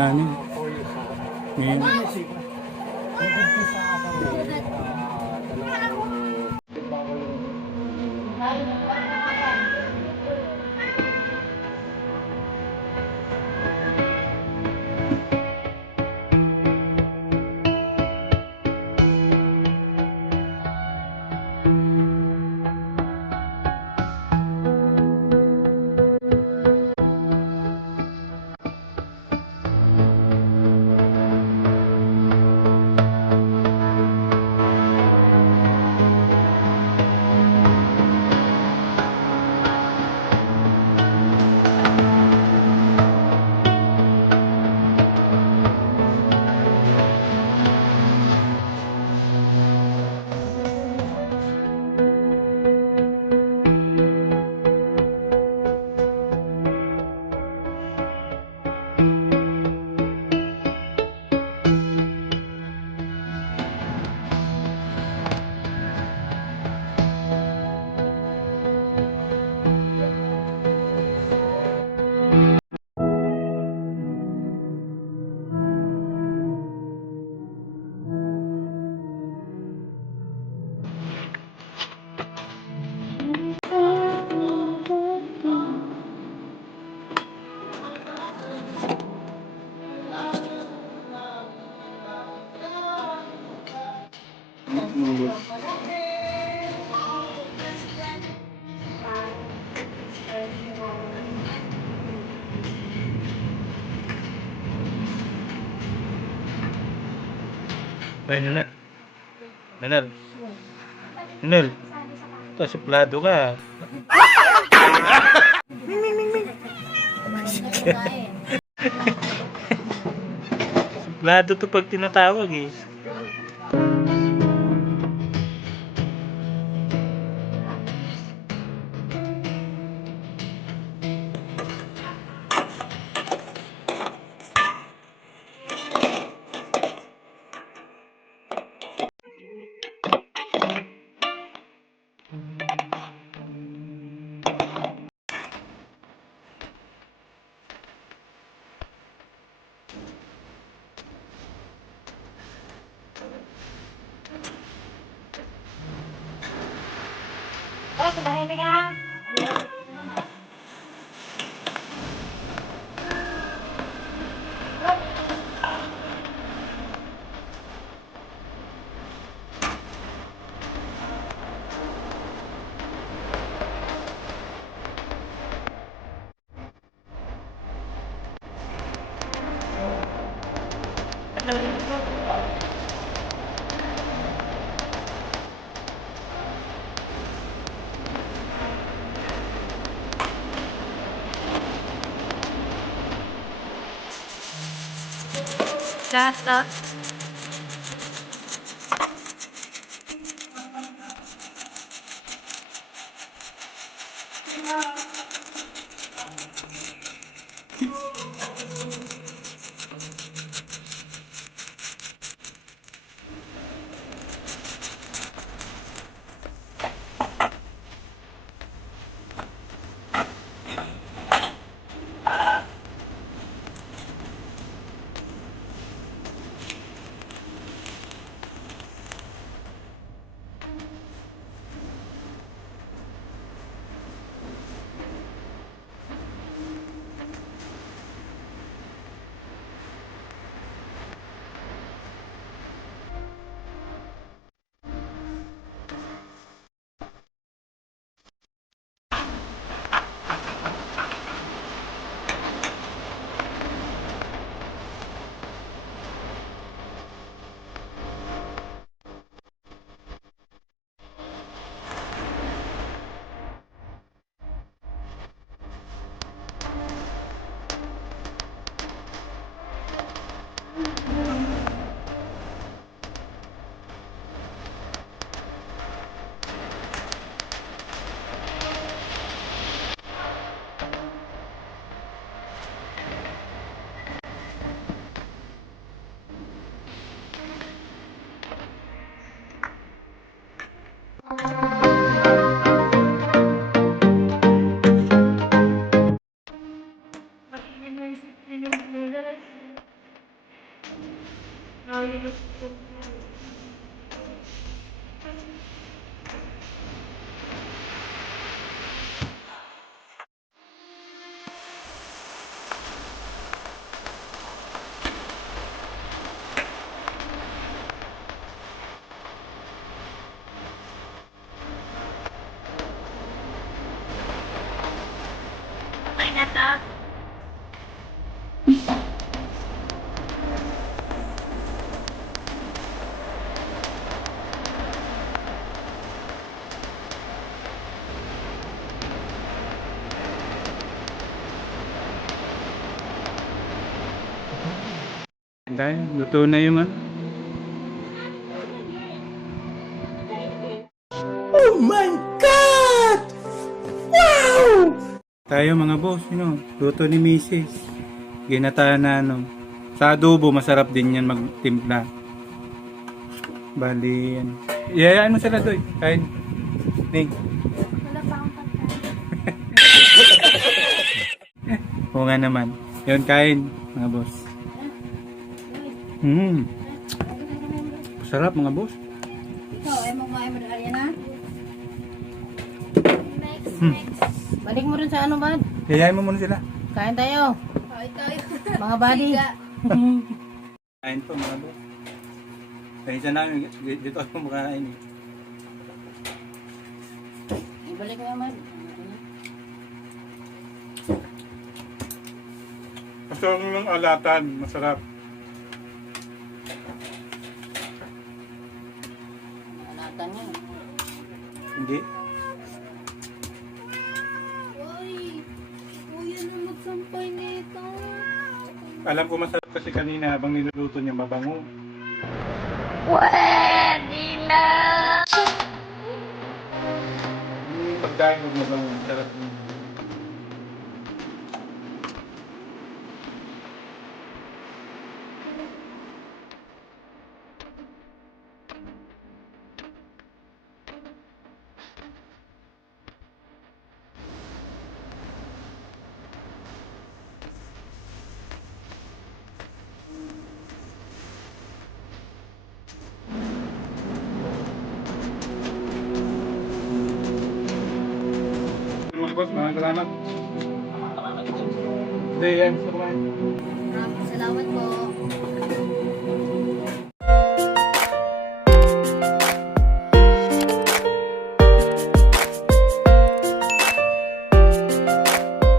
namin. Ngayon. Ay, Nenel. Nenel. Nenel. Ito, suplado ka. Suplado to pag tinatawag eh. Just up. tayo. Luto na yung ano. Oh my God! Wow! Tayo mga boss, luto ni Mrs. Ginataan na ano. Sa adobo, masarap din yan magtimpla. Bali, yan. Iyayaan mo sila doy. Kain. Ning. Wala pa akong pagkain. Oo nga naman. Yun, kain, mga boss. Sarap, mga boss. Ikaw, ay mo kumain mo na na? Next. Balik mo rin sa ano, bad? Iyayain mo muna sila. Kain tayo. Ay, tayo. Mga buddy. Kain po, mga boss. Kain namin. Dito ako makakain eh. Ibalik mo naman. Masarap ng alatan. Masarap. Alatan niya. Hindi. Uy, kuya na magsampay nito. Alam ko masarap kasi kanina habang niluluto niya mabango. Pwede na. Pagkain mo mabango. Sarap niya. Mga boss, maraming salamat. Hindi, yan. Maraming salamat po.